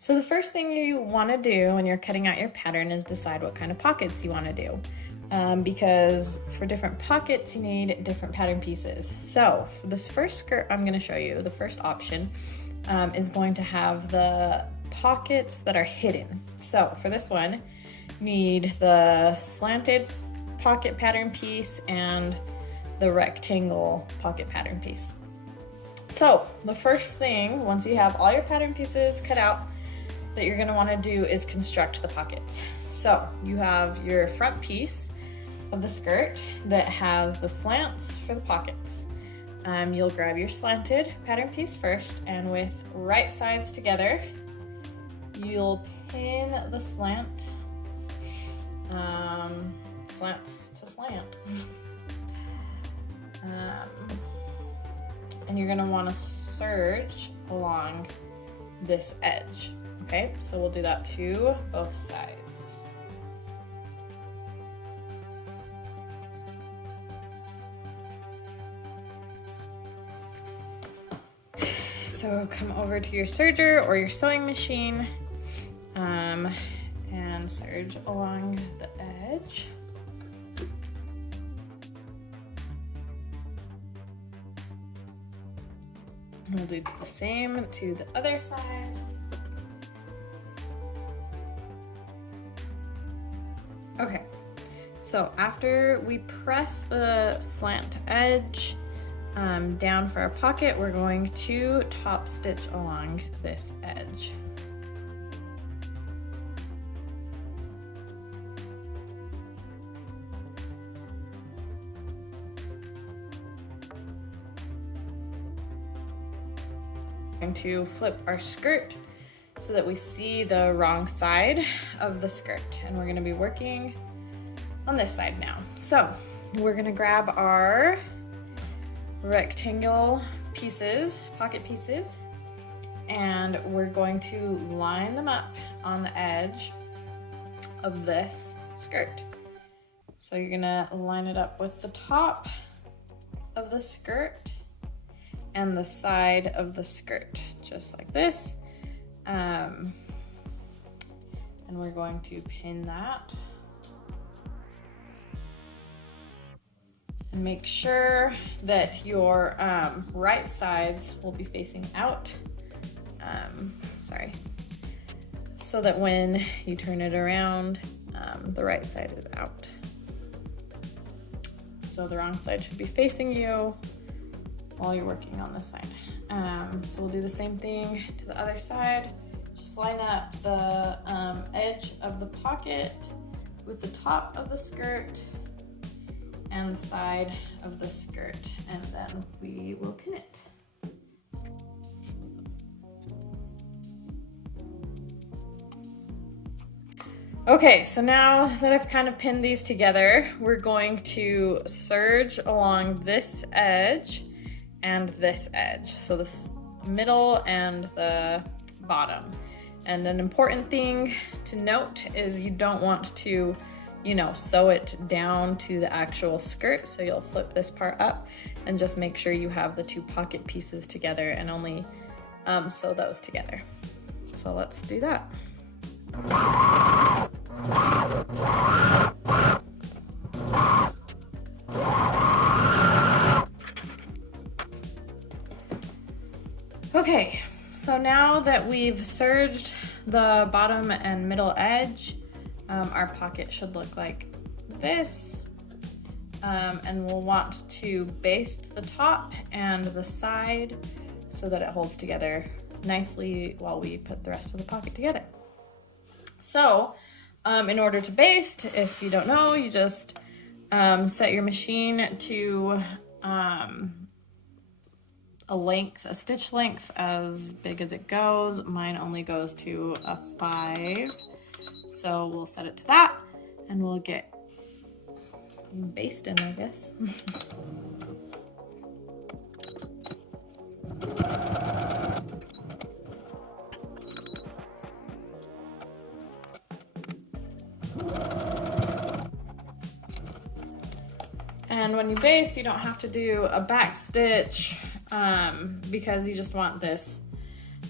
So the first thing you want to do when you're cutting out your pattern is decide what kind of pockets you want to do. Because for different pockets you need different pattern pieces. So for this first skirt I'm going to show you, the first option is going to have the pockets that are hidden. So for this one you need the slanted pocket pattern piece and the rectangle pocket pattern piece. So the first thing, once you have all your pattern pieces cut out, that you're going to want to do is construct the pockets. So you have your front piece of the skirt that has the slants for the pockets. You'll grab your slanted pattern piece first, and with right sides together, you'll pin the slants to slant. And you're going to want to serge along this edge. Okay, so we'll do that to both sides. So come over to your serger or your sewing machine and serge along the edge. We'll do the same to the other side. Okay, so after we press the slant edge down for our pocket, we're going to top stitch along this edge. Going to flip our skirt so that we see the wrong side of the skirt, and we're going to be working on this side now. So we're going to grab our rectangle pieces, pocket pieces, and we're going to line them up on the edge of this skirt. So you're going to line it up with the top of the skirt and the side of the skirt, just like this. And we're going to pin that. And make sure that your right sides will be facing out. So that when you turn it around, the right side is out. So the wrong side should be facing you while you're working on this side. So we'll do the same thing to the other side. Just line up the edge of the pocket with the top of the skirt and the side of the skirt, and then we will pin it. Okay, so now that I've kind of pinned these together, we're going to serge along this edge and this edge, so this middle and the bottom. And an important thing to note is you don't want to, sew it down to the actual skirt, so you'll flip this part up and just make sure you have the two pocket pieces together and only sew those together. So let's do that. Okay, so now that we've serged the bottom and middle edge, our pocket should look like this. And we'll want to baste the top and the side so that it holds together nicely while we put the rest of the pocket together. So in order to baste, if you don't know, you just set your machine to a stitch length as big as it goes. Mine only goes to a 5, so we'll set it to that and we'll get basting, I guess. And when you baste, you don't have to do a back stitch because you just want this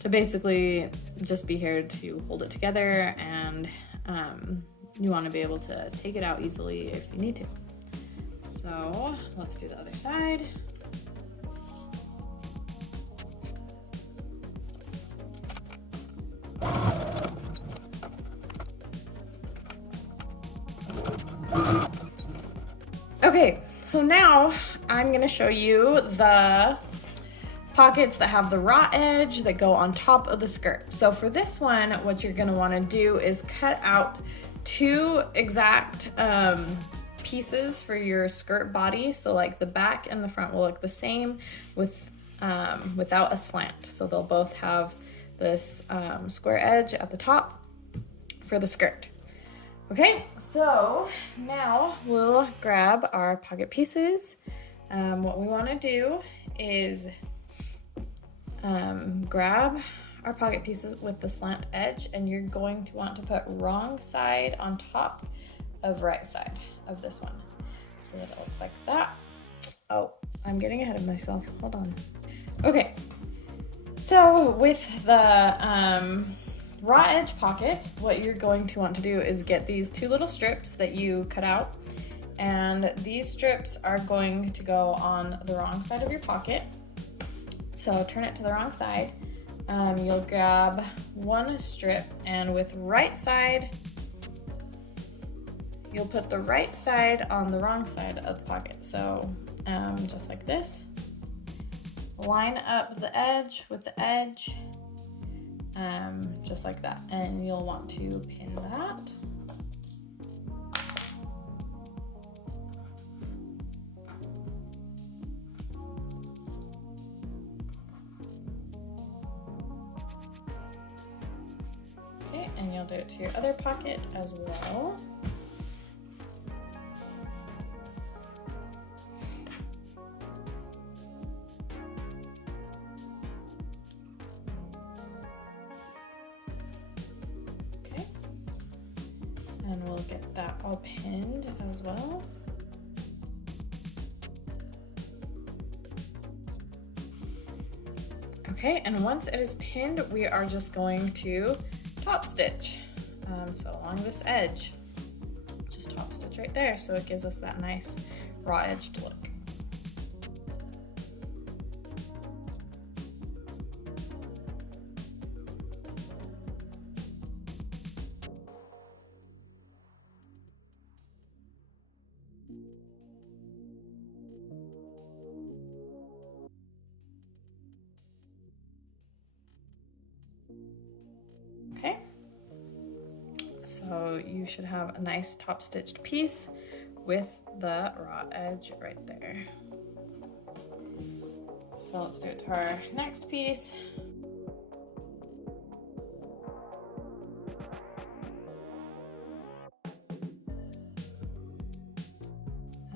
to to basically just be here to hold it together, and you want to be able to take it out easily if you need to. So let's do the other side. Okay, so now I'm gonna show you the pockets that have the raw edge that go on top of the skirt. So for this one, what you're gonna wanna do is cut out 2 exact pieces for your skirt body. So like the back and the front will look the same without a slant. So they'll both have this square edge at the top for the skirt. Okay, so now we'll grab our pocket pieces. What we wanna do is grab our pocket pieces with the slant edge, and you're going to want to put wrong side on top of right side of this one. So that it looks like that. Oh, I'm getting ahead of myself, hold on. Okay, so with the raw edge pocket, what you're going to want to do is get these 2 little strips that you cut out, and these strips are going to go on the wrong side of your pocket. So turn it to the wrong side. You'll grab 1 strip, and with right side, you'll put the right side on the wrong side of the pocket. So just like this. Line up the edge with the edge, just like that. And you'll want to pin that. Okay, and you'll do it to your other pocket as well. And we'll get that all pinned as well. Okay, and once it is pinned, we are just going to top stitch. So along this edge, just top stitch right there, so it gives us that nice raw edged look. Okay, so you should have a nice top stitched piece with the raw edge right there. So let's do it to our next piece.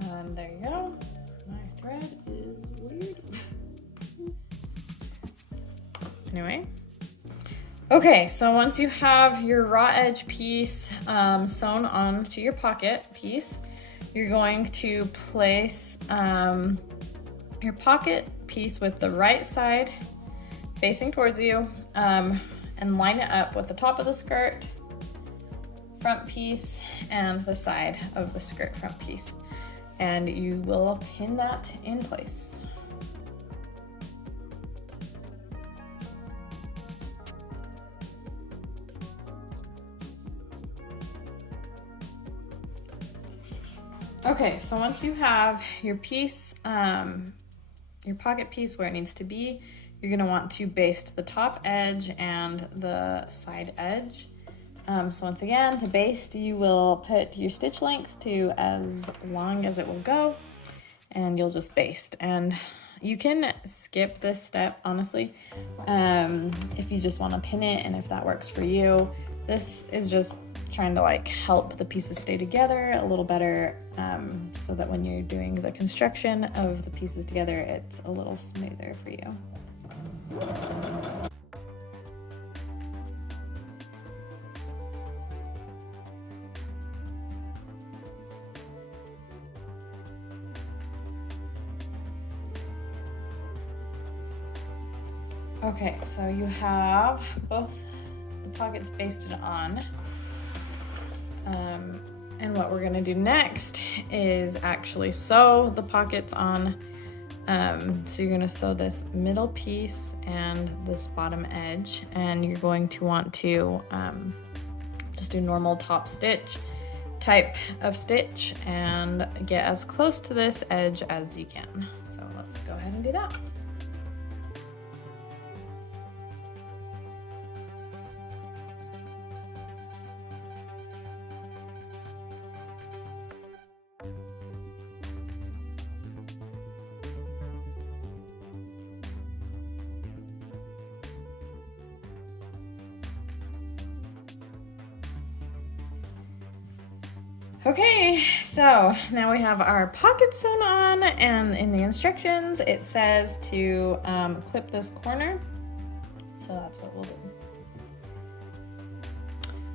And there you go. My thread is weird. Anyway. Okay, so once you have your raw edge piece sewn onto your pocket piece, you're going to place your pocket piece with the right side facing towards you and line it up with the top of the skirt, front piece, and the side of the skirt front piece. And you will pin that in place. Okay, so once you have your piece, your pocket piece where it needs to be, you're gonna want to baste the top edge and the side edge. So once again, to baste, you will put your stitch length to as long as it will go, and you'll just baste. And you can skip this step, honestly, if you just wanna pin it and if that works for you. This is just trying to like help the pieces stay together a little better, so that when you're doing the construction of the pieces together, it's a little smoother for you. Okay, so you have both the pockets basted on. And what we're gonna do next is actually sew the pockets on. So you're gonna sew this middle piece and this bottom edge, and you're going to want to just do normal top stitch type of stitch and get as close to this edge as you can. So let's go ahead and do that. Okay, so now we have our pockets sewn on, and in the instructions it says to clip this corner, so that's what we'll do.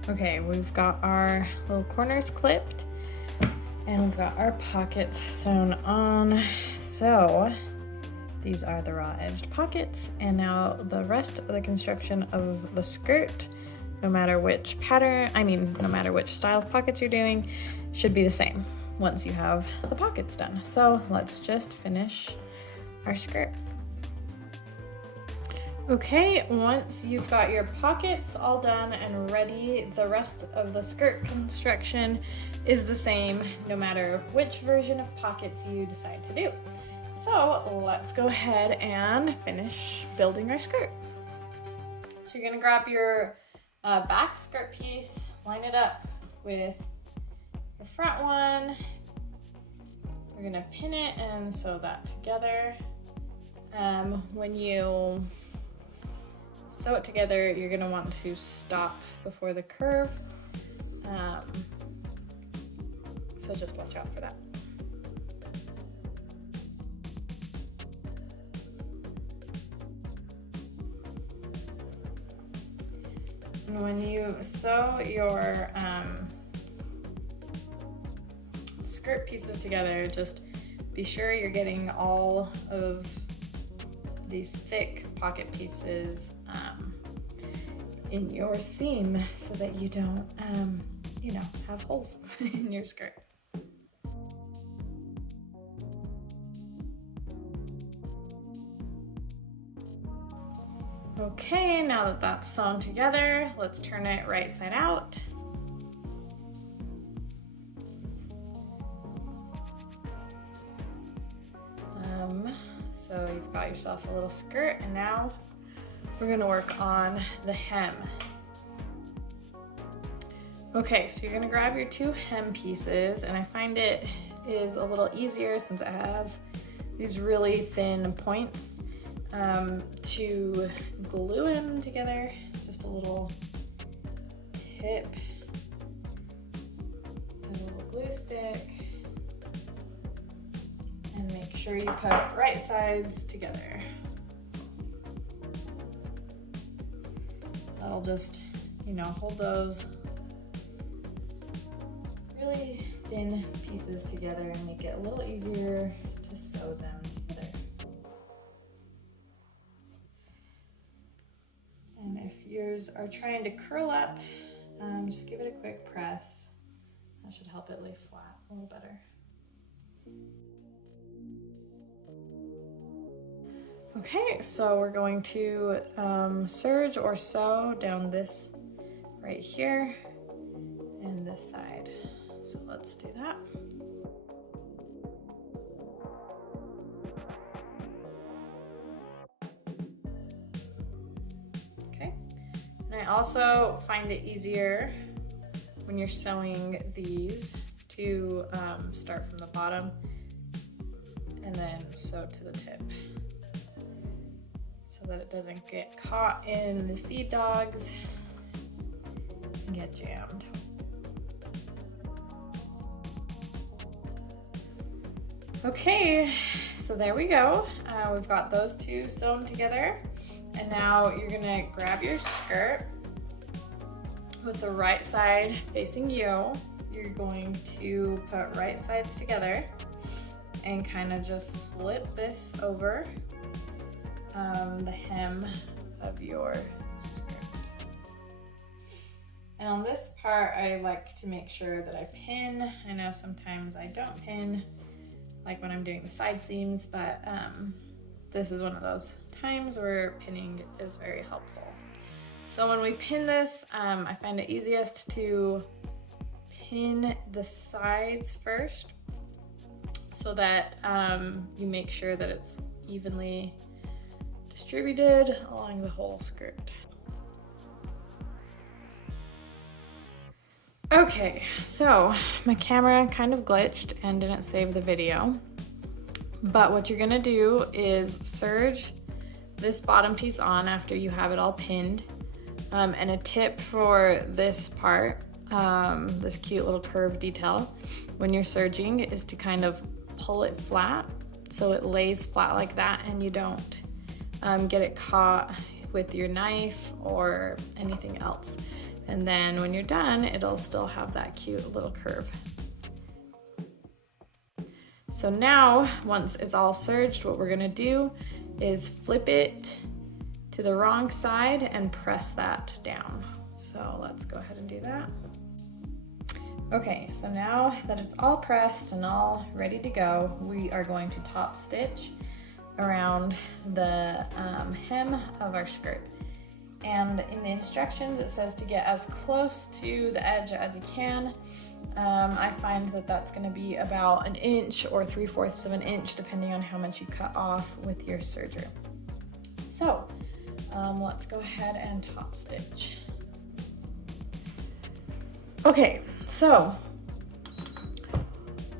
Okay, we've got our little corners clipped and we've got our pockets sewn on. So these are the raw edged pockets, and now the rest of the construction of the skirt, no matter which pattern, no matter which style of pockets you're doing, should be the same once you have the pockets done. So let's just finish our skirt. Okay, once you've got your pockets all done and ready, the rest of the skirt construction is the same no matter which version of pockets you decide to do. So let's go ahead and finish building our skirt. So you're gonna grab your back skirt piece, line it up with the front one. We're gonna pin it and sew that together. When you sew it together, you're gonna want to stop before the curve. So just watch out for that. And when you sew your skirt pieces together, just be sure you're getting all of these thick pocket pieces in your seam so that you don't, have holes in your skirt. Okay, now that that's sewn together, let's turn it right side out. So you've got yourself a little skirt, and now we're gonna work on the hem. Okay, so you're gonna grab your two hem pieces, and I find it is a little easier since it has these really thin points to glue them together. Just a little tip, a little glue stick, and make sure you put right sides together. That'll just, hold those really thin pieces together and make it a little easier to sew them together. And if yours are trying to curl up, just give it a quick press. That should help it lay flat a little better. Okay, so we're going to serge or sew down this right here and this side. So let's do that. Okay, and I also find it easier when you're sewing these to start from the bottom and then sew to the tip, so that it doesn't get caught in the feed dogs and get jammed. Okay, so there we go. We've got those two sewn together, and now you're gonna grab your skirt with the right side facing you. You're going to put right sides together and kind of just slip this over the hem of your skirt. And on this part, I like to make sure that I pin. I know sometimes I don't pin, like when I'm doing the side seams, but this is one of those times where pinning is very helpful. So when we pin this, I find it easiest to pin the sides first so that you make sure that it's evenly distributed along the whole skirt. Okay, so my camera kind of glitched and didn't save the video, but what you're gonna do is serge this bottom piece on after you have it all pinned. And a tip for this part, this cute little curve detail, when you're serging is to kind of pull it flat so it lays flat like that and you don't get it caught with your knife or anything else. And then when you're done, it'll still have that cute little curve. So now, once it's all serged, what we're gonna do is flip it to the wrong side and press that down. So let's go ahead and do that. Okay, so now that it's all pressed and all ready to go, we are going to top stitch around the hem of our skirt. And in the instructions, it says to get as close to the edge as you can. I find that that's gonna be about 1 inch or 3/4 of an inch, depending on how much you cut off with your serger. So let's go ahead and top stitch. Okay, so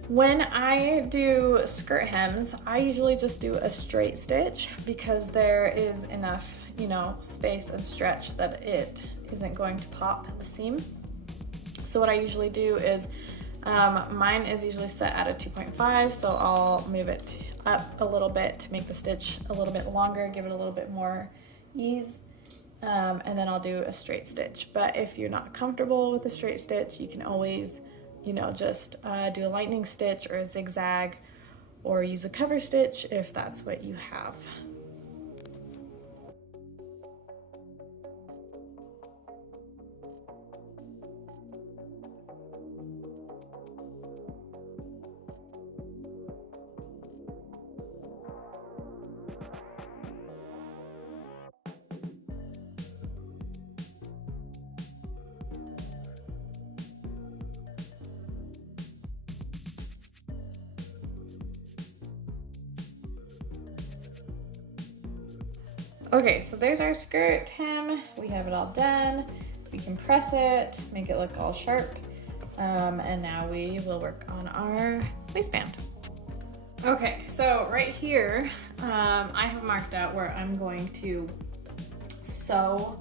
when I do skirt hems, I usually just do a straight stitch because there is enough, you know, space and stretch that it isn't going to pop the seam. So what I usually do is, mine is usually set at a 2.5, so I'll move it up a little bit to make the stitch a little bit longer, give it a little bit more ease, and then I'll do a straight stitch. But if you're not comfortable with a straight stitch, you can always, you know, just do a lightning stitch or a zigzag or use a cover stitch if that's what you have. Okay, so there's our skirt hem. We have it all done. We can press it, make it look all sharp. And now we will work on our waistband. Okay, so right here, I have marked out where I'm going to sew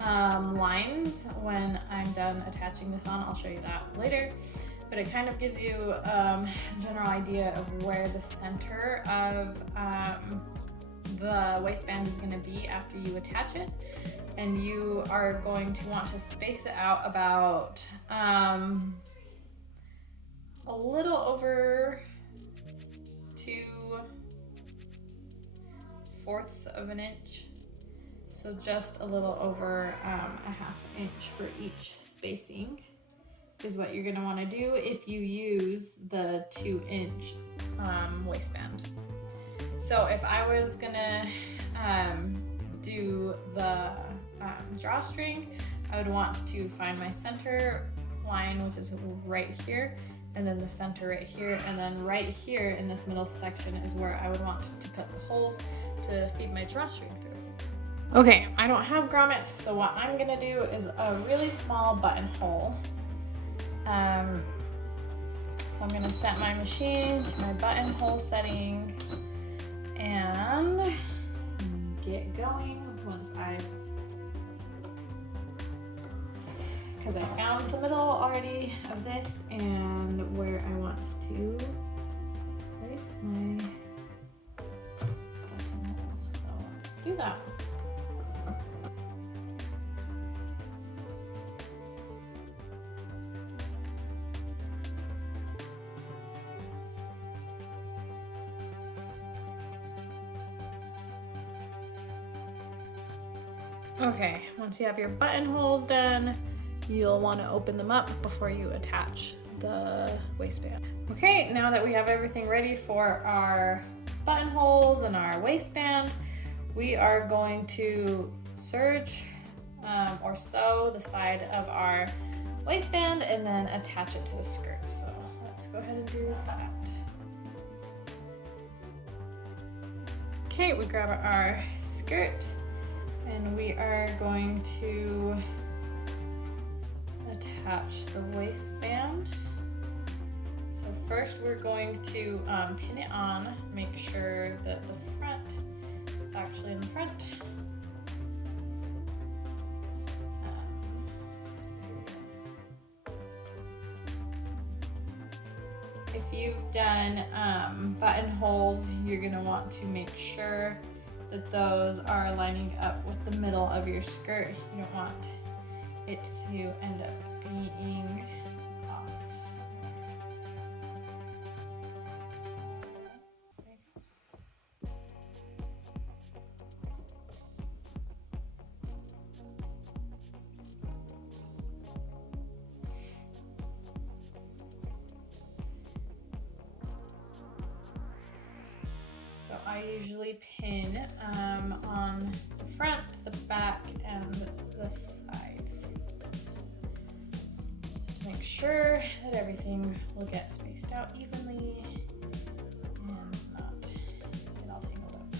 lines when I'm done attaching this on. I'll show you that later. But it kind of gives you a general idea of where the center of the waistband is going to be after you attach it, and you are going to want to space it out about a little over 2/4 of an inch, so just a little over a 1/2 inch for each spacing is what you're going to want to do if you use the 2-inch waistband. So if I was gonna do the drawstring, I would want to find my center line, which is right here, and then the center right here, and then right here in this middle section is where I would want to cut the holes to feed my drawstring through. Okay, I don't have grommets, so what I'm gonna do is a really small buttonhole. So I'm gonna set my machine to my buttonhole setting and get going because I found the middle already of this and where I want to place my buttonholes. So let's do that. Okay, once you have your buttonholes done, you'll want to open them up before you attach the waistband. Okay, now that we have everything ready for our buttonholes and our waistband, we are going to serge or sew the side of our waistband and then attach it to the skirt. So let's go ahead and do that. Okay, we grab our skirt and we are going to attach the waistband. So first we're going to pin it on, make sure that the front is actually in the front. If you've done buttonholes, you're gonna want to make sure that those are lining up with the middle of your skirt. You don't want it to end up being off. So I usually pin on the front, the back, and the sides. Just to make sure that everything will get spaced out evenly and not get all tangled up.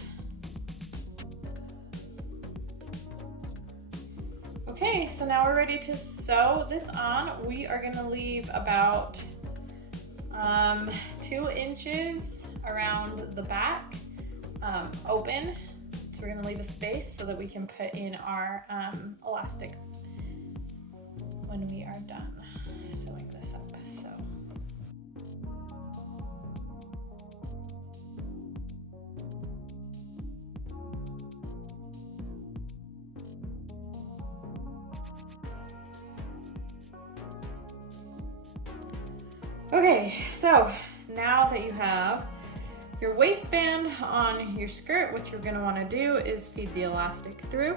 Okay, so now we're ready to sew this on. We are gonna leave about 2 inches around the back open. So we're gonna leave a space so that we can put in our elastic when we are done sewing this up. So okay, so now that you have your waistband on your skirt, what you're gonna wanna do is feed the elastic through.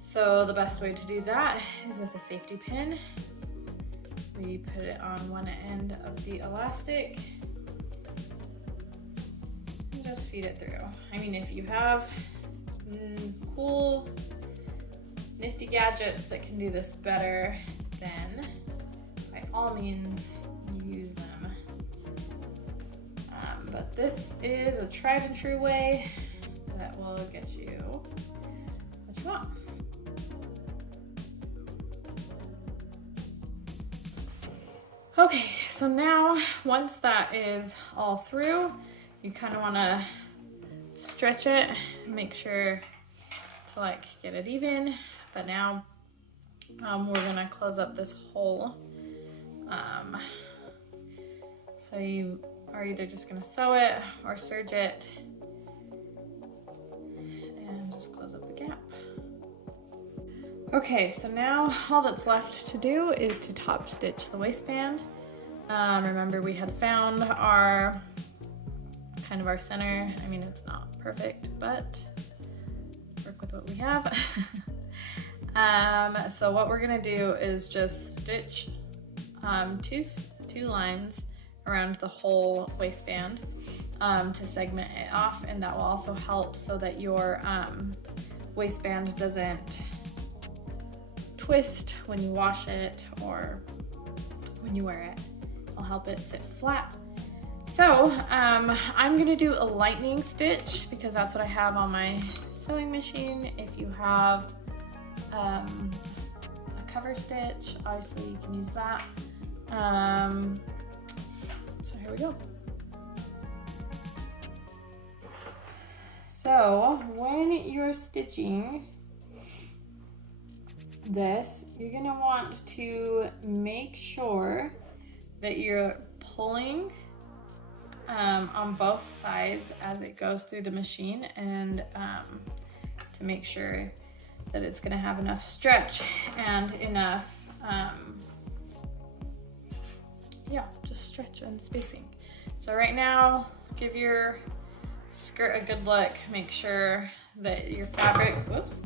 So the best way to do that is with a safety pin. We put it on one end of the elastic and just feed it through. I mean, if you have cool, nifty gadgets that can do this better, then by all means, use them. But this is a tried and true way that will get you what you want. Okay, so now once that is all through, you kind of want to stretch it, make sure to like get it even. But now we're gonna close up this hole. So you are either just gonna sew it or serge it and just close up the gap. Okay, so now all that's left to do is to top stitch the waistband. Remember we had found our kind of our center. I mean, it's not perfect, but work with what we have. So what we're gonna do is just stitch two lines around the whole waistband to segment it off, and that will also help so that your waistband doesn't twist when you wash it or when you wear it. It'll help it sit flat. So I'm gonna do a lightning stitch because that's what I have on my sewing machine. If you have a cover stitch, obviously you can use that. So here we go. So when you're stitching this, you're gonna want to make sure that you're pulling on both sides as it goes through the machine, and to make sure that it's gonna have enough stretch and enough just stretch and spacing. So right now, give your skirt a good look. Make sure that your fabric, whoops,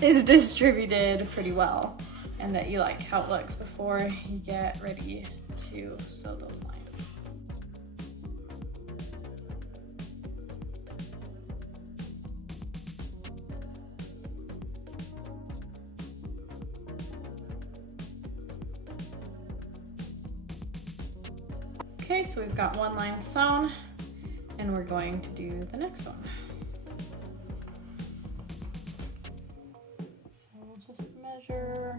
is distributed pretty well and that you like how it looks before you get ready to sew those lines. Okay, so we've got one line sewn and we're going to do the next one. So we'll just measure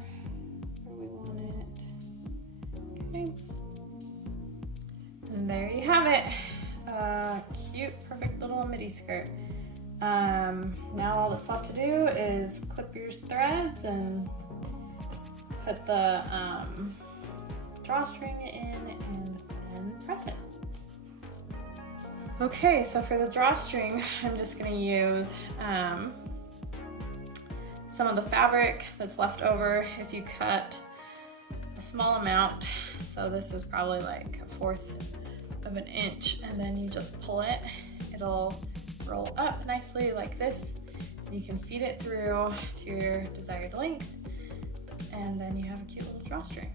where we want it. Okay. And there you have it. Cute, perfect little midi skirt. Now all that's left to do is clip your threads and put the drawstring in and press it. Okay, so for the drawstring, I'm just gonna use some of the fabric that's left over. If you cut a small amount, so this is probably like 1/4 of an inch, and then you just pull it, it'll roll up nicely like this. You can feed it through to your desired length, and then you have a cute little drawstring.